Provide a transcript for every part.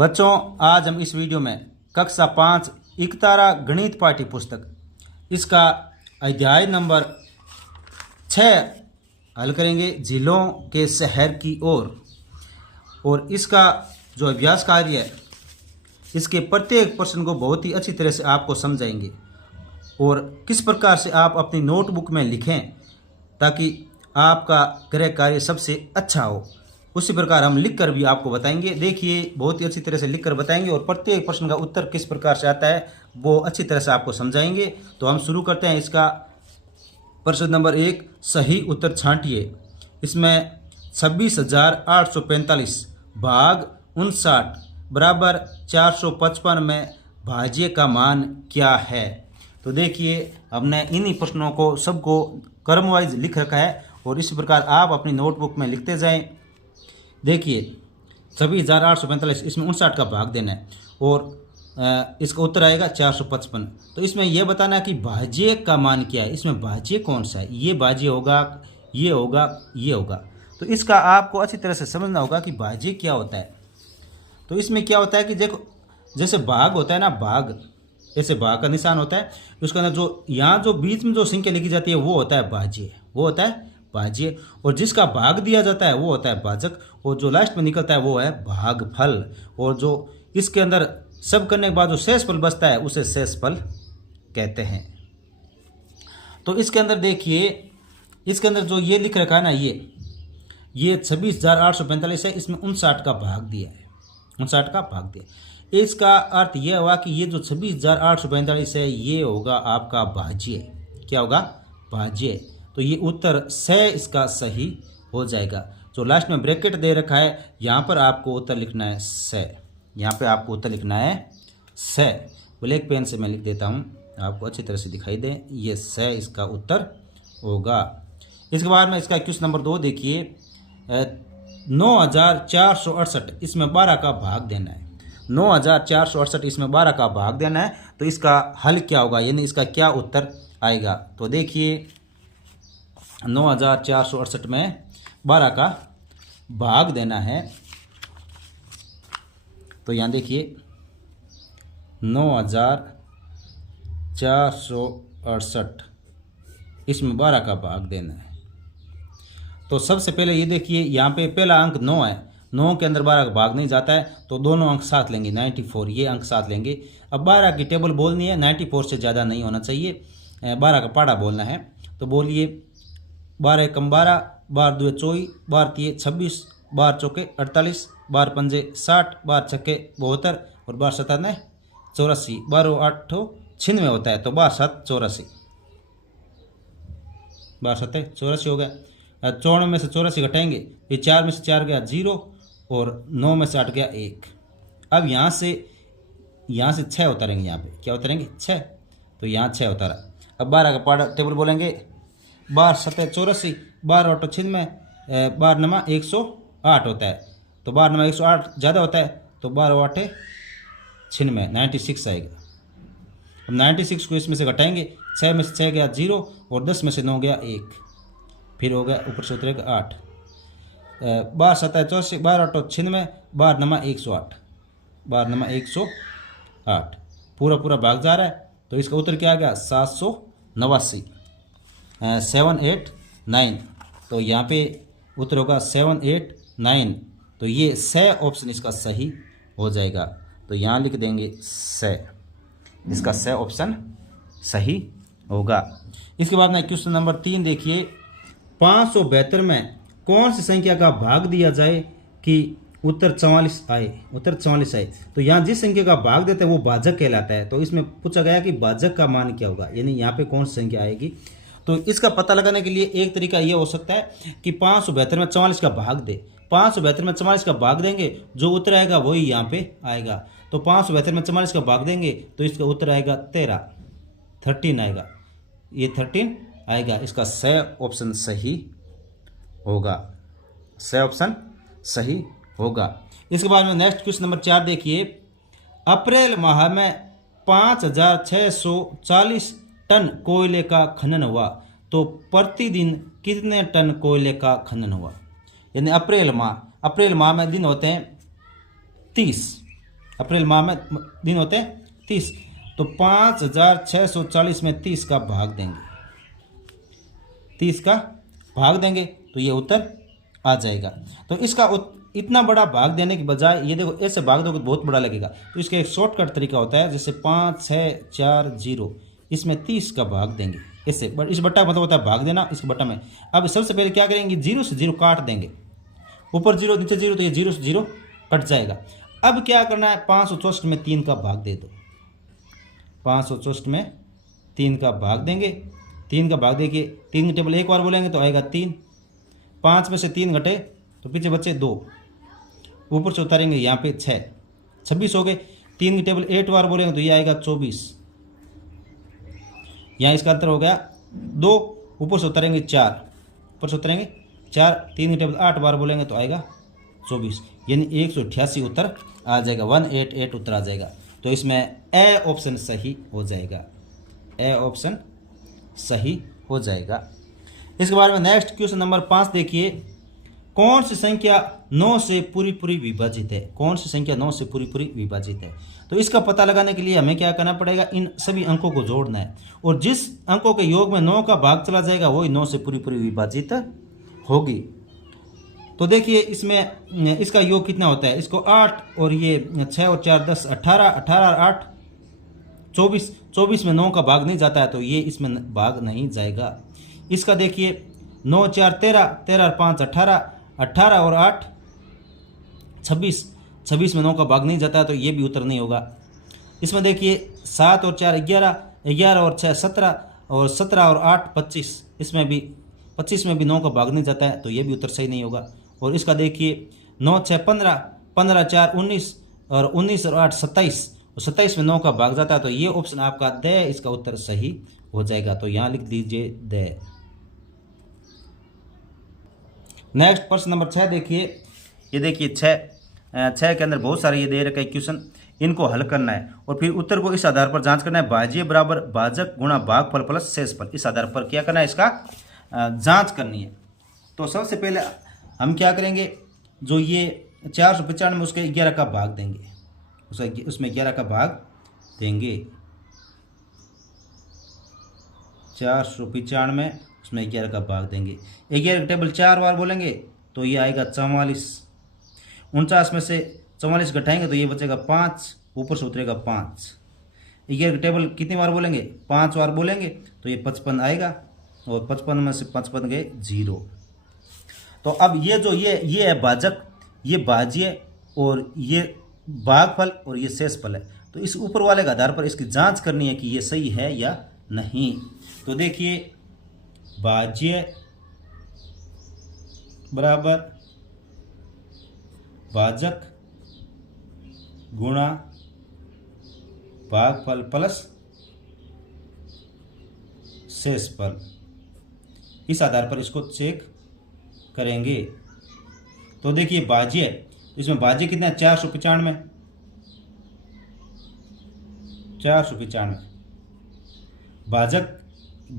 बच्चों, आज हम इस वीडियो में कक्षा 5 इकतारा गणित पाठ्य पुस्तक इसका अध्याय नंबर 6 हल करेंगे, झीलों के शहर की ओर। और इसका जो अभ्यास कार्य है, इसके प्रत्येक प्रश्न को बहुत ही अच्छी तरह से आपको समझाएंगे और किस प्रकार से आप अपनी नोटबुक में लिखें ताकि आपका गृह कार्य सबसे अच्छा हो, उसी प्रकार हम लिखकर भी आपको बताएंगे। देखिए, बहुत ही अच्छी तरह से लिखकर बताएंगे और प्रत्येक प्रश्न का उत्तर किस प्रकार से आता है वो अच्छी तरह से आपको समझाएंगे। तो हम शुरू करते हैं। इसका प्रश्न नंबर 1, सही उत्तर छांटिए। इसमें 26,845 भाग 59 बराबर 455 में भाज्य का मान क्या है। तो देखिए, हमने इन्हीं प्रश्नों को सबको क्रम वाइज लिख रखा है और इसी प्रकार आप अपनी नोटबुक में लिखते जाएं। देखिए, 26,845 इसमें 59 का भाग देना है और इसका उत्तर आएगा 455। तो इसमें यह बताना है कि भाज्य का मान क्या है। इसमें भाज्य कौन सा है, ये भाज्य होगा, ये होगा, ये होगा। तो इसका आपको अच्छी तरह से समझना होगा कि भाज्य क्या होता है। तो इसमें क्या होता है कि देखो, जैसे भाग होता है ना, भाग ऐसे भाग का निशान होता है, उसके अंदर जो यहाँ जो बीच में जो संख्या लिखी जाती है वो होता है भाज्य, वो होता है भाज्य। और जिसका भाग दिया जाता है वो होता है भाजक, और जो लास्ट में निकलता है वो है भागफल। और जो इसके अंदर सब करने के बाद जो शेषफल बचता है उसे शेषफल कहते हैं। तो इसके अंदर देखिए, इसके अंदर जो ये लिख रखा है ना, ये 26,845 है, इसमें 59 का भाग दिया है, 59 का भाग दिया। इसका अर्थ यह हुआ कि ये जो 26,845 है ये होगा आपका भाज्य। क्या होगा? भाज्य। तो ये उत्तर से इसका सही हो जाएगा। जो लास्ट में ब्रैकेट दे रखा है यहाँ पर आपको उत्तर लिखना है से, यहाँ पे आपको उत्तर लिखना है से। ब्लैक पेन से मैं लिख देता हूँ, आपको अच्छी तरह से दिखाई दे। ये से इसका उत्तर होगा। इसके बाद में इसका क्वेश्चन नंबर 2 देखिए, 9,468 इसमें 12 का भाग देना है। 9,468 इसमें 12 का भाग देना है। तो इसका हल क्या होगा, यानी इसका क्या उत्तर आएगा। तो देखिए, 9,468 में 12 का भाग देना है। तो यहाँ देखिए, 9,468 इसमें 12 का भाग देना है। तो सबसे पहले ये देखिए, यहाँ पे पहला अंक 9 है, 9 के अंदर 12 का भाग नहीं जाता है, तो दोनों अंक साथ लेंगे, 94, ये अंक साथ लेंगे। अब 12 की टेबल बोलनी है, 94 से ज़्यादा नहीं होना चाहिए, 12 का पहाड़ा बोलना है। तो बोलिए, 12 कम 12, 12 दूए 24, 12 तीय 26, 12 चौके 48, 12 पंजे 60, 12 छक्के 72 और 12 सताने 84, 12 8 96 होता है। तो 12 7 84, 12 7 84 हो गया। 94 में से 84 घटाएंगे, ये 4 में से 4 गया 0 और 9 में से 8 गया 1। अब यहाँ से 6 उतारेंगे, यहाँ पे क्या उतारेंगे 6, तो यहाँ 6 उतारा। अब 12 का पार्ट टेबल बोलेंगे, 12 7 84, 12 8 96, 12 9 108 होता है। तो 12 9 108 ज़्यादा होता है, तो 12 8 96, 96 आएगा। अब 96 को इसमें से घटाएंगे, 6 में से 6 गया 0 और 10 में से 9 गया 1, फिर हो गया ऊपर से उतरेगा 8। 12 7 84, 12 8 96, 12 9 108, 12 9 108 पूरा भाग जा रहा है। तो इसका उत्तर क्या आ गया 789, 789। तो यहाँ पे उत्तर होगा 789। तो ये से ऑप्शन इसका सही हो जाएगा। तो यहाँ लिख देंगे से, इसका से ऑप्शन सही होगा। इसके बाद में क्वेश्चन नंबर 3 देखिए, 572 में कौन सी संख्या का भाग दिया जाए कि उत्तर 44 आए, उत्तर 44 आए। तो यहाँ जिस संख्या का भाग देते हैं वो भाजक कहलाता है। तो इसमें पूछा गया कि भाजक का मान क्या होगा, यानी यहाँ पे कौन सी संख्या आएगी। तो इसका पता लगाने के लिए एक तरीका ये हो सकता है कि 572 में 44 का भाग दे, 572 में 44 का भाग देंगे, जो उत्तर आएगा वही यहाँ पे आएगा। तो 572 में 44 का भाग देंगे तो इसका उत्तर आएगा 13 आएगा, ये 13 आएगा। इसका से ऑप्शन सही होगा, से ऑप्शन सही होगा। इसके बाद में नेक्स्ट क्वेश्चन नंबर 4 देखिए, अप्रैल माह में 5,640 टन कोयले का खनन हुआ, तो प्रतिदिन कितने टन कोयले का खनन हुआ। यानी अप्रैल माह में दिन होते हैं 30, अप्रैल माह में दिन होते हैं 30, तो 5640 में 30 का भाग देंगे, 30 का भाग देंगे तो ये उत्तर आ जाएगा। तो इसका इतना बड़ा भाग देने के बजाय ये देखो ऐसे भाग दोगे तो बहुत बड़ा लगेगा, तो इसका एक शॉर्टकट तरीका होता है, जैसे 5640 इसमें 30 का भाग देंगे ऐसे, बट इस बट्टा मतलब होता है भाग देना इसके बट्टा में। अब सबसे पहले क्या करेंगे, 0 से 0 काट देंगे, ऊपर 0 नीचे 0, तो ये 0 से 0 कट जाएगा। अब क्या करना है, 564 में 3 का भाग दे दो, 564 में 3 का भाग देंगे, 3 का भाग देखिए 3 की टेबल एक बार बोलेंगे तो आएगा 3, 5 में से 3 घटे तो पीछे बचे 2, ऊपर से उतारेंगे यहाँ पे 6, 26 हो गए। 3 की टेबल 8 बार बोलेंगे तो ये आएगा 24, यहाँ इसका अंतर हो गया 2, ऊपर से उतारेंगे 4, ऊपर से उतारेंगे 4, 3 की टेबल 8 बार बोलेंगे तो आएगा 24, यानी 188 उत्तर आ जाएगा, 188 उत्तर आ जाएगा। तो इसमें ए ऑप्शन सही हो जाएगा, ए ऑप्शन सही हो जाएगा। इसके बारे में नेक्स्ट क्वेश्चन नंबर 5 देखिए, कौन सी संख्या 9 से पूरी पूरी विभाजित है, कौन सी संख्या 9 से पूरी पूरी विभाजित है। तो इसका पता लगाने के लिए हमें क्या करना पड़ेगा, इन सभी अंकों को जोड़ना है, और जिस अंकों के योग में 9 का भाग चला जाएगा वही 9 से पूरी पूरी विभाजित होगी। तो देखिए इसमें इसका योग कितना होता है, इसको 8 और ये 6 और 4 10, 18, 18 और 8 24, 24 में 9 का भाग नहीं जाता है तो ये इसमें भाग नहीं जाएगा। इसका देखिए 9 4 13, 13 और 5 18, 18 और 8 26, 26 में 9 का भाग नहीं जाता है तो ये भी उत्तर नहीं होगा। इसमें देखिए 7 और 4 11, 11 और 6 17, और 17 और 8 25, इसमें भी 25 में भी 9 का भाग नहीं जाता है तो ये भी उत्तर सही नहीं होगा। और इसका देखिए 9 6 15, 15 4 19, और 19 और 8 27, और 27 में 9 का भाग जाता है तो ये ऑप्शन आपका द, इसका उत्तर सही हो जाएगा। तो यहाँ लिख दीजिए द। नेक्स्ट प्रश्न नंबर 6 देखिए, ये देखिए 6 के अंदर बहुत सारे ये दे रखे क्वेश्चन, इनको हल करना है और फिर उत्तर को इस आधार पर जांच करना है, भाज्य बराबर भाजक गुणा भागफल प्लस शेषफल, इस आधार पर क्या करना है, इसका जांच करनी है। तो सबसे पहले हम क्या करेंगे, जो ये 495 में उसके 11 का भाग देंगे, उसमें 11 का भाग देंगे, 495 में उसमें 11 का भाग देंगे, 11 टेबल 4 बार बोलेंगे तो ये आएगा 44, 49 में से 44 घटाएंगे तो ये बचेगा 5, ऊपर से उतरेगा 5, 11 टेबल कितनी बार बोलेंगे, 5 बार बोलेंगे तो ये 55 आएगा, और 55 में से 55 गए 0। तो अब ये जो ये है भाजक, ये भाज्य, और ये भागफल, और ये शेषफल है। तो इस ऊपर वाले के आधार पर इसकी जांच करनी है कि ये सही है या नहीं। तो देखिए भाज्य बराबर भाजक गुणा भागफल प्लस शेषफल, इस आधार पर इसको चेक करेंगे। तो देखिए भाज्य, इसमें भाज्य कितना है, 495, 495, भाजक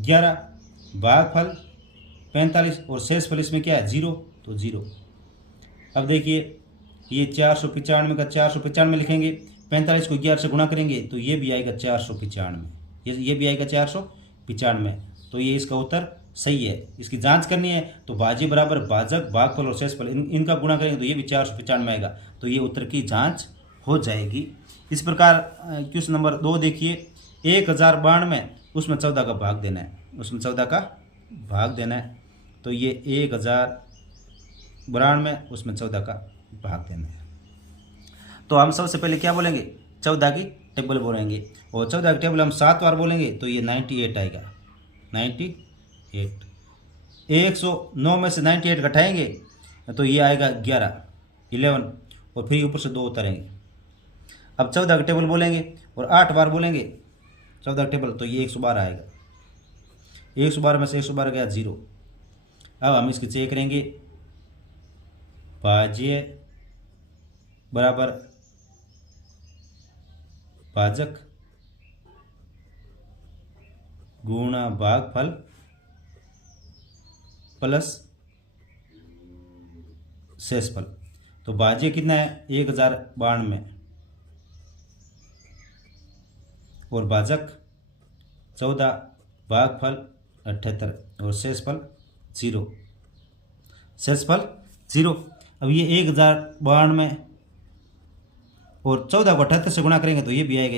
11, भागफल 45, और शेषफल इसमें क्या है 0, तो 0। अब देखिए ये 495 का 495 लिखेंगे, 45 को 11 से गुणा करेंगे तो ये भी आएगा 495, ये भी आएगा 495, तो ये इसका उत्तर सही है। इसकी जांच करनी है तो भाज्य बराबर भाजक भागफल और शेषफल इनका गुणा करेंगे तो ये भी 495 आएगा, तो ये उत्तर की जांच हो जाएगी। इस प्रकार क्वेश्चन नंबर 2 देखिए, 1092 उसमें 14 का भाग देना है, उसमें 14 का भाग देना है, तो ये 1092 उसमें 14 का भाग देना है। तो हम सबसे पहले क्या बोलेंगे, 14 की टेबल बोलेंगे, और 14 की टेबल हम 7 बार बोलेंगे तो ये 98 आएगा, 98। 109 में से 98 घटाएंगे तो ये आएगा 11, और फिर ऊपर से 2 उतारेंगे। अब 14 का टेबल बोलेंगे और 8 बार बोलेंगे 14 का टेबल तो ये 112 आएगा, 112 में से 112 गया 0। अब हम इसकी चेक करेंगे, भाज्य बराबर भाजक गुणा भागफल प्लस शेषफल। तो भाज्य कितना है 1092, और भाजक 14, भागफल 78 और शेषफल 0, शेषफल 0। अब ये 1092 और 14 को 78 से गुणा करेंगे तो ये भी आएगा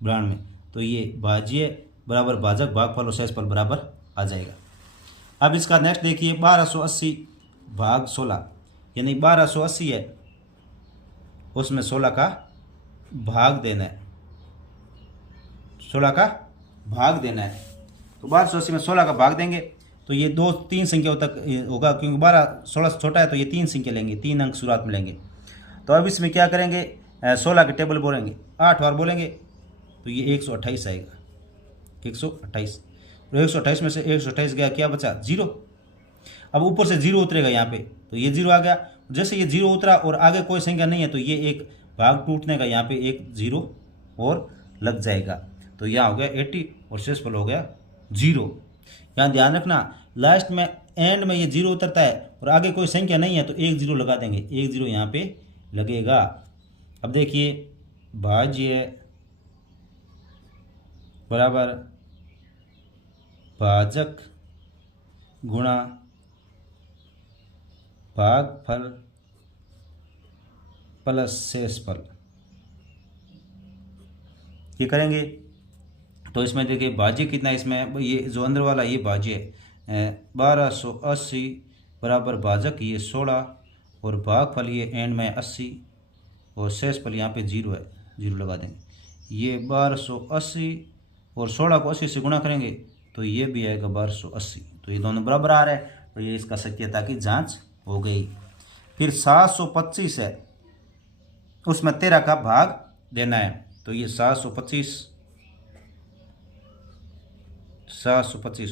1092। तो ये भाज्य बराबर भाजक भागफल और शेषफल बराबर आ जाएगा। अब इसका नेक्स्ट देखिए 1280 भाग 16, यानी 1280 है, उसमें 16 का भाग देना है, 16 का भाग देना है। तो 1280 में 16 का भाग देंगे तो ये 2-3 संख्याओं तक होगा, क्योंकि 16 छोटा है तो ये 3 संख्या लेंगे, 3 अंक शुरुआत में लेंगे। तो अब इसमें क्या करेंगे, 16 के टेबल बोलेंगे, 8 बार बोलेंगे तो ये 128 आएगा, 128। तो 128 में से 128 गया, क्या बचा 0। अब ऊपर से 0 उतरेगा यहाँ पे, तो ये 0 आ गया। जैसे ये 0 उतरा और आगे कोई संख्या नहीं है तो ये एक भाग टूटने का, यहाँ पे एक 0 और लग जाएगा। तो यहाँ हो गया 80 और शेषफल हो गया 0। यहाँ ध्यान रखना, लास्ट में एंड में ये 0 उतरता है और आगे कोई संख्या नहीं है तो एक 0 लगा देंगे, एक 0 यहाँ पे लगेगा। अब देखिए भाज्य बराबर भाजक गुणा भागफल प्लस शेषफल, ये करेंगे तो इसमें देखिए भाज्य कितना है, इसमें ये जो अंदर वाला ये भाज्य है 1280 बराबर भाजक ये 16 और भागफल ये एंड में 80 और शेषफल यहाँ पे 0 है, 0 लगा देंगे। ये 1280 और 16 को 80 से गुणा करेंगे तो ये भी आएगा 1280। तो ये दोनों बराबर आ रहा है, तो ये इसका सत्यता की जांच हो गई। फिर 725 है, उसमें 13 का भाग देना है। तो ये 725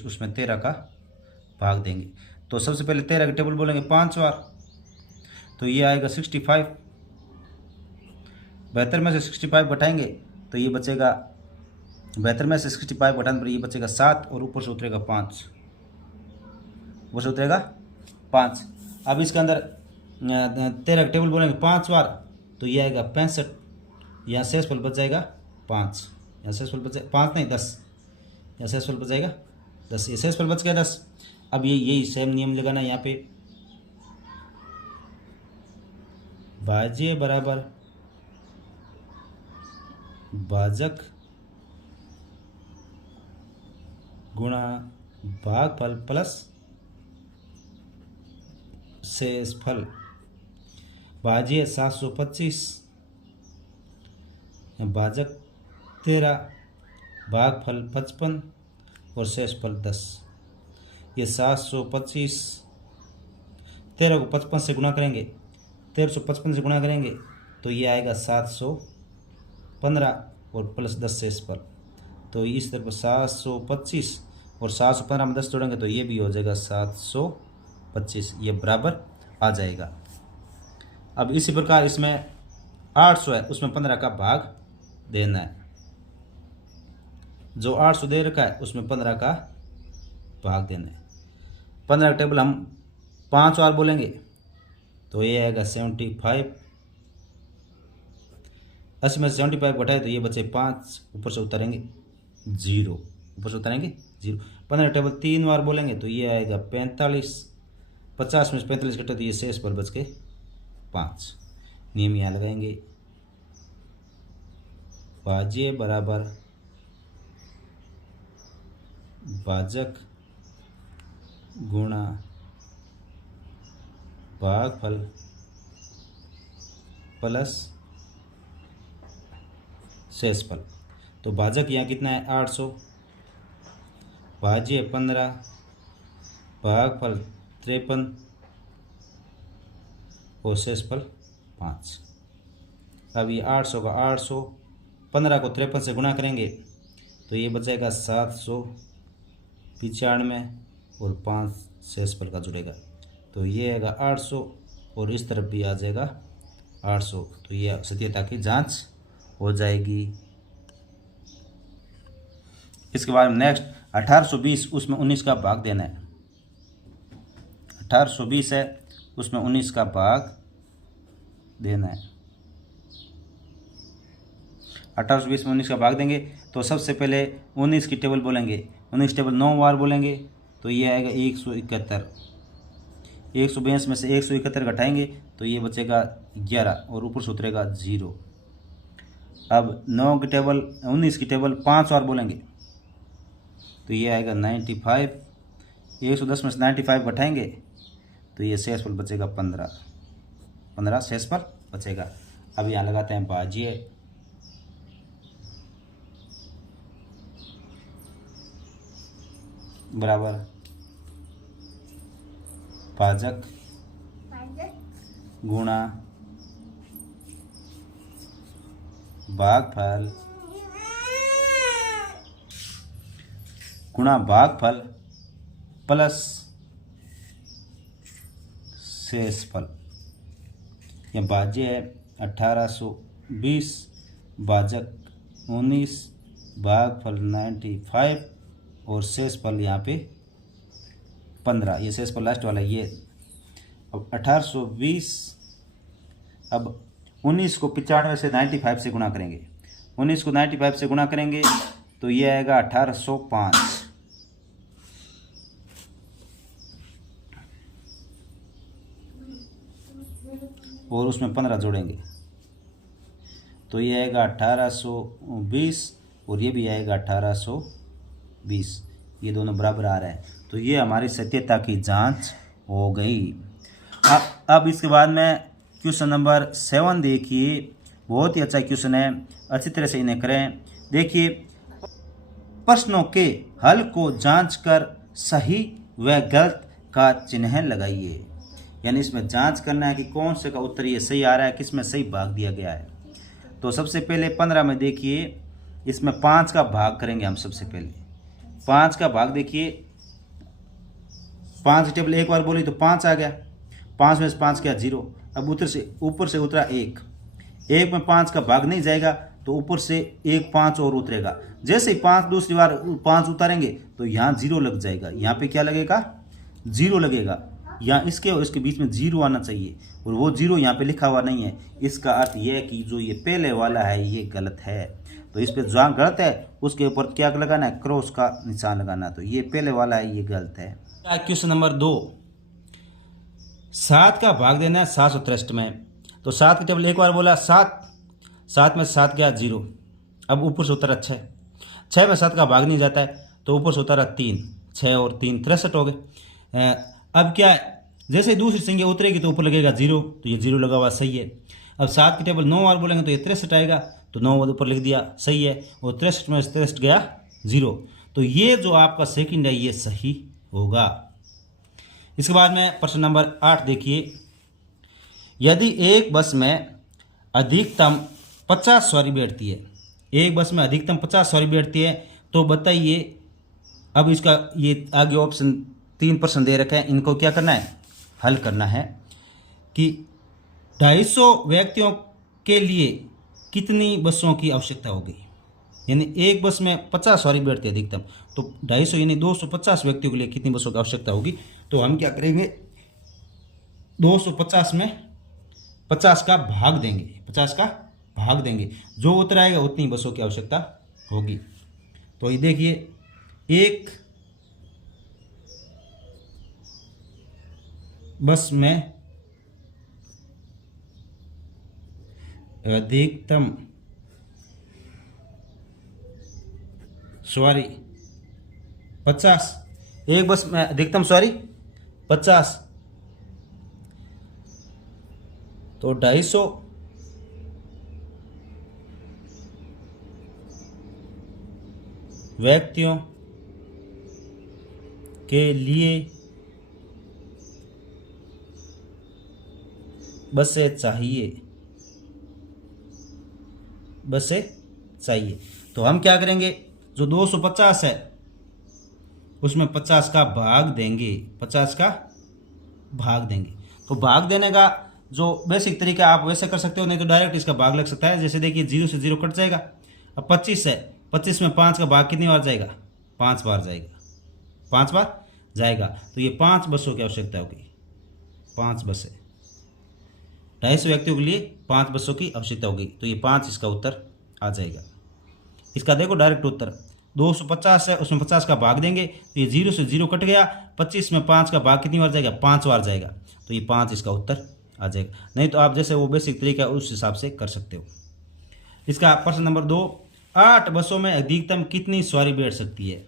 उसमें 13 का भाग देंगे। तो सबसे पहले 13 के टेबल बोलेंगे 5 बार, तो ये आएगा 65। 72 में से 65 घटाएंगे तो ये बचेगा, 72 में से 65 घटाने पर ये बचेगा 7 और ऊपर से उतरेगा 5, ऊपर से उतरेगा 5। अब इसके अंदर 13 के टेबल बोलेंगे 5 बार, तो ये आएगा 65। यहाँ शेषफल बच जाएगा 5, यहाँ शेषफल बच जाएगा 5 नहीं 10, यहाँ शेषफल बच जाएगा 10, ये शेषफल बच गया 10। अब ये यही सेम नियम लगाना है यहाँ पे, भाज्य बराबर भाजक गुणा भागफल प्लस शेषफल। भाज्य 725, भाजक 13, भागफल 55 और शेषफल 10। ये 725 13 को 55 से गुणा करेंगे, 1355 से गुणा करेंगे तो ये आएगा 715 और प्लस 10 शेषफल। तो इस तरफ 725 और 715 में 10 जोड़ेंगे तो ये भी हो जाएगा 725, ये बराबर आ जाएगा। अब इसी प्रकार इसमें 800 है, उसमें 15 का भाग देना है। जो 800 दे रखा है उसमें 15 का भाग देना है। 15 का टेबल हम 5 बार बोलेंगे तो ये आएगा 75। 80 में से 75 घटाए तो ये बचे 5, ऊपर से उतारेंगे 0, ऊपर से उतारेंगे 0। 15 टेबल 3 बार बोलेंगे तो ये आएगा 45। 50 में से 45 घटे तो ये शेष पर बच के 5। नियम यहाँ लगाएंगे, भाज्य बराबर भाजक गुणा भागफल प्लस शेषफल। तो भाजक यहाँ कितना है 800, भाज्य 15, भागफल 53 और शेषफल 5। अब ये 800 का 800, 15 को 53 से गुणा करेंगे तो ये बचेगा 795 और 5 शेषफल का जुड़ेगा तो ये आएगा 800 और इस तरफ भी आ जाएगा 800। तो ये सत्यता की जांच हो जाएगी। इसके बाद नेक्स्ट 1820, उसमें 19 का भाग देना है। 1820 है, उसमें 19 का भाग देना है। 1820 में 19 का भाग देंगे तो सबसे पहले 19 की टेबल बोलेंगे, 19 टेबल 9 बार बोलेंगे तो ये आएगा 171। 142 में से 171 घटाएंगे तो ये बचेगा 11 और ऊपर से उतरेगा 0। अब 9 की टेबल 19 की टेबल 5 बार बोलेंगे तो ये आएगा 95। 110 में से 95 घटाएंगे तो ये शेषफल बचेगा 15 शेषफल बचेगा। अब यहाँ लगाते हैं भाज्य, बराबर भाजक गुणा भागफल गुणा भागफल प्लस शेषफल। यह भाज्य है 1820, भाजक 19, भागफल 95 और शेषफल यहाँ पे 15। ये शेषफल लास्ट वाला ये। अब 1820, अब 19 को 95 से 95 से गुणा करेंगे, 19 को 95 से गुणा करेंगे तो ये आएगा 1805। और उसमें 15 जोड़ेंगे तो ये आएगा 1820 और ये भी आएगा 1820। ये दोनों बराबर आ रहा है तो ये हमारी सत्यता की जांच हो गई। अब इसके बाद में क्वेश्चन नंबर 7 देखिए, बहुत ही अच्छा क्वेश्चन है, अच्छी तरह से इन्हें करें। देखिए, प्रश्नों के हल को जांचकर सही व गलत का चिन्ह लगाइए। यानी इसमें जांच करना है कि कौन से का उत्तर ये सही आ रहा है, किस में सही भाग दिया गया है। तो सबसे पहले 15 में देखिए, इसमें 5 का भाग करेंगे हम। सबसे पहले 5 का भाग देखिए, 5 की टेबल एक बार बोली तो 5 आ गया, 5 में से 5 क्या 0। अब ऊपर से उतरा 1 में 5 का भाग नहीं जाएगा तो ऊपर से 1 5 और उतरेगा। जैसे ही 5 दूसरी बार 5 उतारेंगे तो यहाँ 0 लग जाएगा। यहाँ पे क्या लगेगा 0 लगेगा। यहाँ इसके और इसके बीच में 0 आना चाहिए और वो 0 यहाँ पे लिखा हुआ नहीं है। इसका अर्थ यह है कि जो ये पहले वाला है ये गलत है। तो इस पर जहाँ गलत है उसके ऊपर क्या लगाना है, क्रॉस का निशान लगाना। तो ये पहले वाला है ये गलत है। क्वेश्चन नंबर 2, 7 का भाग देना है 763 में। तो 7 की टेबल एक बार बोला 7 में 7 गया 0। अब ऊपर से उतरा 6 में 7 का भाग नहीं जाता है तो ऊपर से उतरा 3, 6 और 3 63 हो गए। अब क्या है, जैसे ही दूसरी संख्या उतरेगी तो ऊपर लगेगा 0, तो ये 0 लगा हुआ सही है। अब 7 की टेबल 9 बार बोलेंगे तो ये 63 आएगा, तो 9 ऊपर लिख दिया सही है। और 63 में 63 गया 0, तो ये जो आपका सेकंड है ये सही होगा। इसके बाद में प्रश्न नंबर 8 देखिए, यदि एक बस में अधिकतम 50 सवारी बैठती है, एक बस में अधिकतम 50 सवारी बैठती है तो बताइए। अब इसका ये आगे ऑप्शन 3 प्रश्न दे रखे हैं, इनको क्या करना है, हल करना है कि 250 व्यक्तियों के लिए कितनी बसों की आवश्यकता होगी। यानी एक बस में 50 सवारी बैठती है अधिकतम, तो 250 यानी 250 व्यक्तियों के लिए कितनी बसों की आवश्यकता होगी। तो हम क्या करेंगे, 250 में 50 का भाग देंगे, 50 का भाग देंगे, जो उत्तर आएगा उतनी बसों की आवश्यकता होगी। तो ये देखिए, एक बस में अधिकतम सवारी 50, एक बस में अधिकतम सवारी 50, तो 250 व्यक्तियों के लिए बसें चाहिए। तो हम क्या करेंगे, जो 250 है उसमें 50 का भाग देंगे, 50 का भाग देंगे। तो भाग देने का जो बेसिक तरीका आप वैसे कर सकते हो, नहीं तो डायरेक्ट इसका भाग लग सकता है। जैसे देखिए 0 से 0 कट जाएगा। अब 25 है, 25 में 5 का भाग कितनी बार जाएगा, 5 बार जाएगा, 5 बार जाएगा। तो ये 5 बसों की आवश्यकता होगी, 5 बसें, 250 व्यक्तियों के लिए 5 बसों की आवश्यकता होगी। तो ये 5 इसका उत्तर आ जाएगा। इसका देखो डायरेक्ट उत्तर 250 है, उसमें 50 का भाग देंगे तो ये 0 से 0 कट गया। 25 में 5 का भाग कितनी बार जाएगा? 5 बार जाएगा, तो ये 5 इसका उत्तर आ जाएगा। नहीं तो आप जैसे वो बेसिक तरीका है उस हिसाब से कर सकते हो। इसका प्रश्न नंबर 2, 8 बसों में अधिकतम कितनी सवारी बैठ सकती है?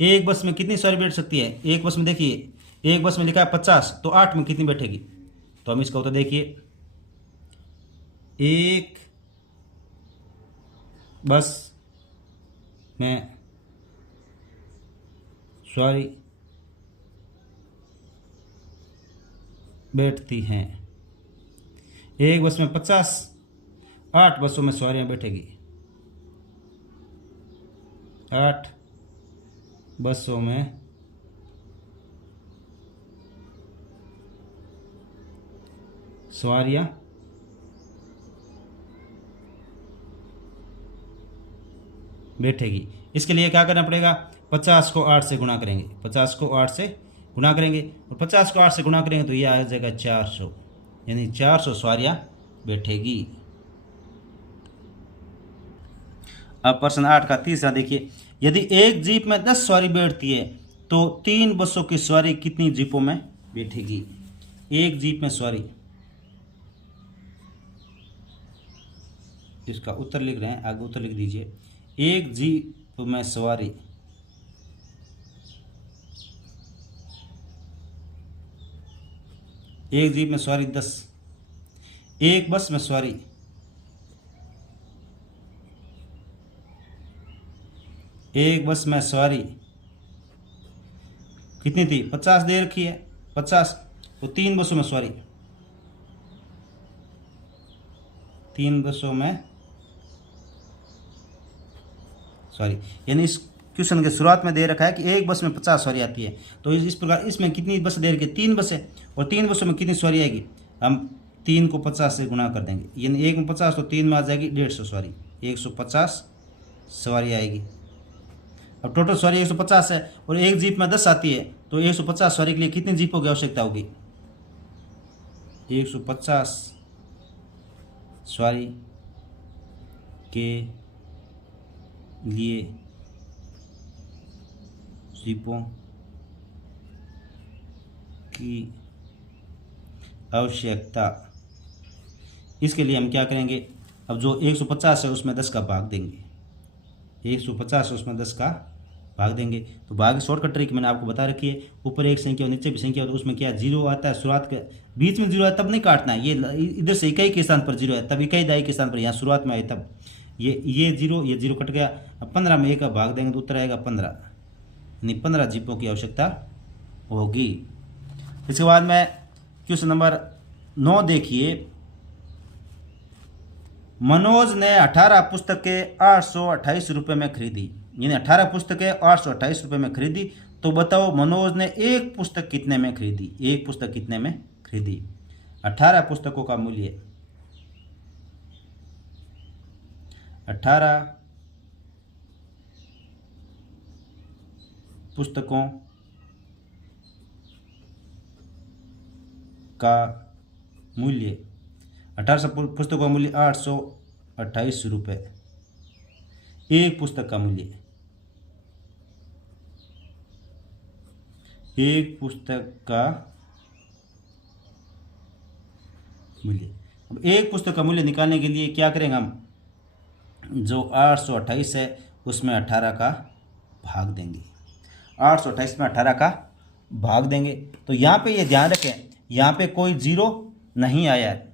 एक बस में कितनी सवारी बैठ सकती है? एक बस में देखिए, एक बस में लिखा है 50, तो 8 में कितनी बैठेगी? तो हम इसका उत्तर देखिए, एक बस में सवारी बैठती हैं, एक बस में 50, 8 बसों में सवारियां बैठेगी। 8 बसों में सवारियां बैठेगी। इसके लिए क्या करना पड़ेगा? 50 को 8 से गुणा करेंगे, 50 को 8 से गुणा करेंगे और 50 को 8 से गुणा करेंगे तो ये आ जाएगा 400, यानी 400 सवारियां बैठेगी। अब प्रश्न 8 का तीसरा देखिए, यदि एक जीप में 10 सवारी बैठती है तो 3 बसों की सवारी कितनी जीपों में बैठेगी? एक जीप में सवारी, इसका उत्तर लिख रहे हैं, आगे उत्तर लिख दीजिए। एक जीप में सवारी, एक जीप में सवारी 10, एक बस में सवारी, एक बस में सवारी कितनी थी? 50 दे रखी है, 50, तो 3 बसों में सवारी, 3 बसों में सॉरी, यानी इस क्वेश्चन के शुरुआत में दे रखा है कि एक बस में 50 सवारी आती है, तो इस प्रकार इसमें कितनी बस दे रखी है? 3 बसें, और 3 बसों में कितनी सवारी आएगी? हम 3 को 50 से गुणा कर देंगे, यानी 1 में 50 तो 3 में आ जाएगी 150 सवारी, 150 सवारी आएगी। अब टोटल सवारी 150 है और एक जीप में 10 आती है, तो 150 सवारी के लिए कितनी जीपों की आवश्यकता होगी? 150 सवारी के लिए जीपों की आवश्यकता। इसके लिए हम क्या करेंगे? अब जो 150 है उसमें 10 का भाग देंगे, 150 है उसमें 10 का भाग देंगे, तो भाग शॉर्टकट ट्रिक मैंने आपको बता रखी है। ऊपर एक संख्या और नीचे भी संख्या, तो उसमें क्या जीरो आता है, शुरुआत के बीच में जीरो है तब नहीं काटना है, ये इधर से इकाई के स्थान पर जीरो है तब इकाई दाई के स्थान पर यहाँ शुरुआत में आए तब ये जीरो कट गया। अब 15 में 1 का भाग देंगे तो उत्तर आएगा 15, यानी 15 जीपों की आवश्यकता होगी। इसके बाद में क्वेश्चन नंबर 9 देखिए, मनोज ने 18 पुस्तकें 828 रुपये में खरीदी, यानी 18 पुस्तकें 828 रुपये में खरीदी, तो बताओ मनोज ने एक पुस्तक कितने में खरीदी? एक पुस्तक कितने में खरीदी? 18 पुस्तकों का मूल्य, 18 पुस्तकों का मूल्य, 18 पुस्तकों का मूल्य 828 रुपये, एक पुस्तक का मूल्य, एक पुस्तक का मूल्य। अब एक पुस्तक का मूल्य निकालने के लिए क्या करेंगे हम? जो 828 है उसमें 18 का भाग देंगे, 828 में 18 का भाग देंगे। तो यहाँ पे ये ध्यान रखें, यहाँ पे कोई जीरो नहीं आया है,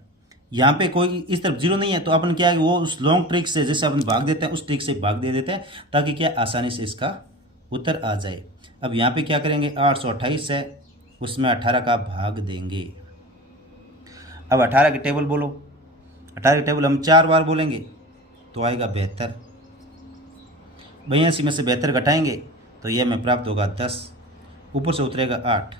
यहाँ पे कोई इस तरफ जीरो नहीं है, तो अपन क्या है वो उस लॉन्ग ट्रिक से जैसे अपन भाग देते हैं उस ट्रिक से भाग दे देते हैं ताकि क्या आसानी से इसका उत्तर आ जाए। अब यहाँ पे क्या करेंगे? 828 है उसमें 18 का भाग देंगे। अब 18 की टेबल बोलो, 18 की टेबल हम 4 बार बोलेंगे तो आएगा 72, 82 में से 72 घटाएंगे तो यह में प्राप्त होगा 10, ऊपर से उतरेगा 8।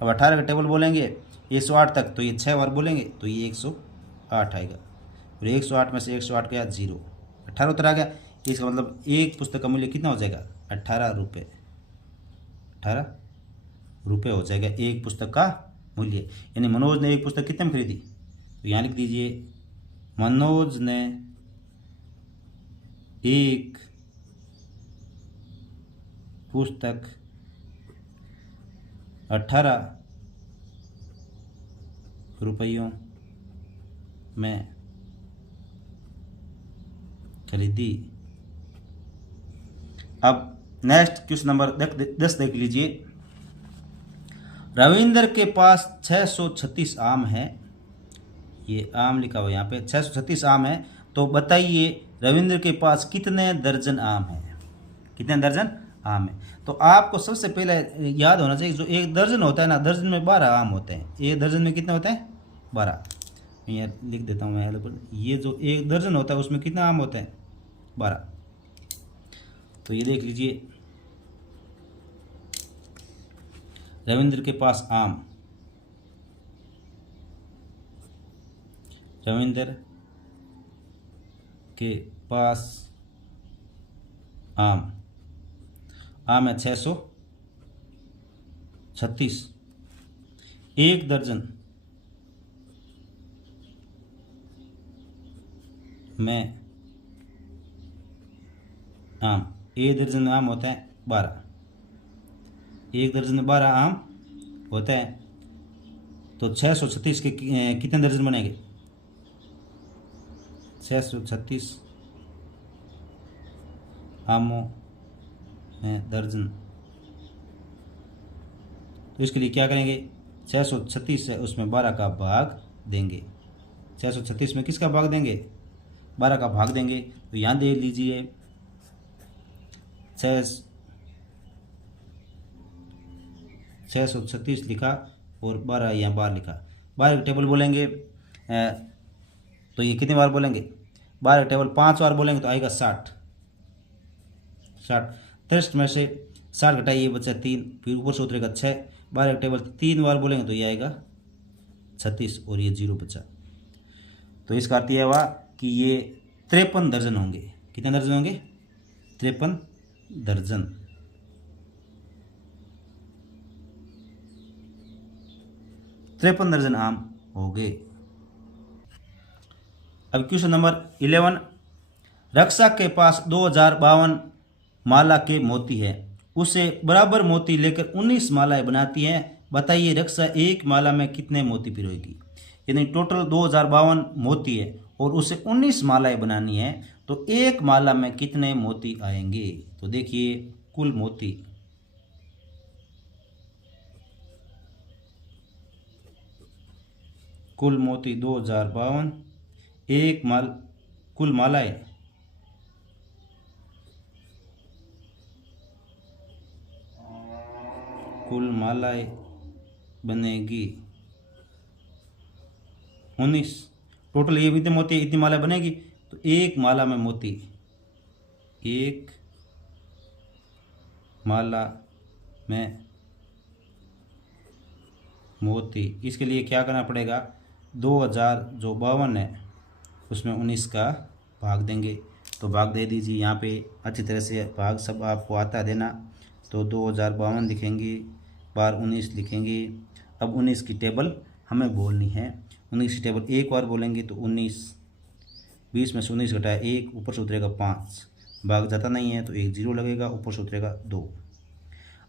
अब 18 का टेबल बोलेंगे 108 तक, तो ये 6 बार बोलेंगे तो ये 108 आएगा, और 108 में से 108 गया 0, 18 उतर आ गया। इसका मतलब एक पुस्तक का मूल्य कितना हो जाएगा? 18 रुपये, 18 रुपये हो जाएगा एक पुस्तक का मूल्य। यानी मनोज ने एक पुस्तक कितने में खरीदी? तो यहाँ लिख दीजिए, मनोज ने एक पुस्तक 18 रुपयों में खरीदी। अब नेक्स्ट क्वेश्चन नंबर 10 देख लीजिए। रविंद्र के पास 636 आम है। ये आम लिखा हुआ यहाँ पे 636 आम है, तो बताइए रविंद्र के पास कितने दर्जन आम है। कितने दर्जन आम है, तो आपको सबसे पहले याद होना चाहिए जो एक दर्जन होता है ना, दर्जन में 12 आम होते हैं। एक दर्जन में कितने होते हैं? 12। यहाँ लिख देता हूँ मैं, ये जो एक दर्जन होता है उसमें कितने आम होते हैं? 12। तो ये देख लीजिए, रविंद्र के पास आम, रविंद्र के पास आम है 636। एक दर्जन में आम, एक दर्जन में आम होते हैं 12। एक दर्जन में 12 आम होते हैं, तो 636 के कितने दर्जन बनेंगे? 636 आमों में दर्जन। तो इसके लिए क्या करेंगे? 636 है, उसमें 12 का भाग देंगे। 636 में किसका भाग देंगे? 12 का भाग देंगे। तो यहाँ दे लीजिए 636 लिखा और 12 यहाँ बार लिखा। 12 के टेबल बोलेंगे तो ये कितनी बार बोलेंगे? 12 के टेबल 5 बार बोलेंगे तो आएगा 60। 63 में से 60 घटाइए, बचा 3, फिर ऊपर से उतरेगा 6। 12 के टेबल 3 बार बोलेंगे तो ये आएगा 36 और ये 0 बचा। तो इसका अर्थ यह हुआ कि ये 53 दर्जन होंगे। कितने दर्जन होंगे? 53 दर्जन। तिरपन दर्जन आम हो गए। अब क्वेश्चन नंबर 11। रक्षा के पास 2052 माला के मोती है, उसे बराबर मोती लेकर 19 मालाएं बनाती है। बताइए रक्षा एक माला में कितने मोती पिरोएगी। यानी टोटल 2052 मोती है और उसे 19 मालाएं बनानी है, तो एक माला में कितने मोती आएंगे। तो देखिए कुल मोती, कुल मोती 2052, एक कुल मालाएं बनेगी 19। टोटल ये कितने मोती, इतनी माला बनेगी, तो एक माला में मोती, एक माला में मोती। इसके लिए क्या करना पड़ेगा? 2052 है उसमें 19 का भाग देंगे। तो भाग दे दीजिए यहाँ पे, अच्छी तरह से भाग सब आपको आता देना। तो 2052 लिखेंगे, बार 19 लिखेंगे। अब 19 की टेबल हमें बोलनी है। 19 की टेबल एक बार बोलेंगे तो 19, 20 में से 19 घटाया 1, ऊपर से उतरेगा 5, भाग जाता नहीं है तो एक 0 लगेगा, ऊपर से उतरेगा 2।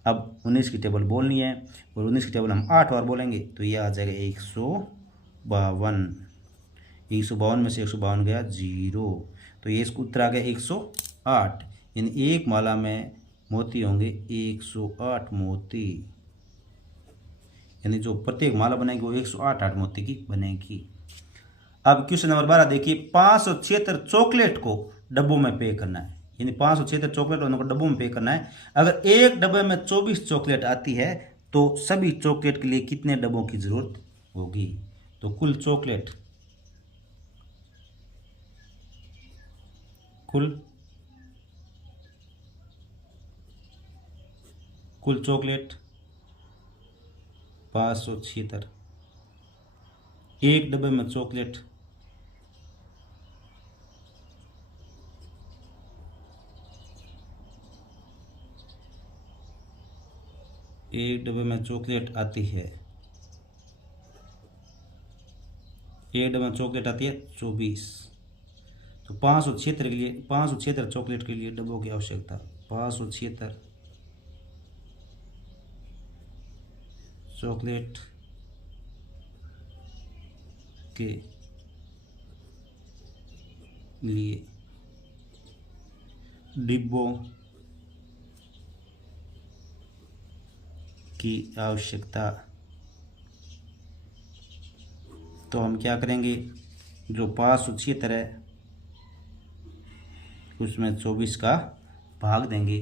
अब 19 की टेबल बोलनी है और 19 की टेबल हम 8 बार बोलेंगे तो ये आ जाएगा 152। 152 में से 152 गया 0, तो ये इसको उत्तर आ गया 108। यानी एक माला में मोती होंगे 108 मोती, यानी जो प्रत्येक माला बनेगी वो 108 मोती की बनेगी। अब क्वेश्चन नंबर 12 देखिए। 576 चॉकलेट को डब्बों में पे करना है, यानी 576 चॉकलेट उनको डब्बों में पे करना है। अगर एक डब्बे में 24 चॉकलेट आती है तो सभी चॉकलेट के लिए कितने डब्बों की जरूरत होगी। तो कुल चॉकलेट, कुल चॉकलेट 576। एक डब्बे में चॉकलेट आती है, एक डब्बे में चॉकलेट आती है 24। तो 576 के लिए 576 चॉकलेट के लिए डब्बों की आवश्यकता, 576 चॉकलेट के लिए डिब्बों की आवश्यकता। तो हम क्या करेंगे, जो 576 है उसमें 24 का भाग देंगे,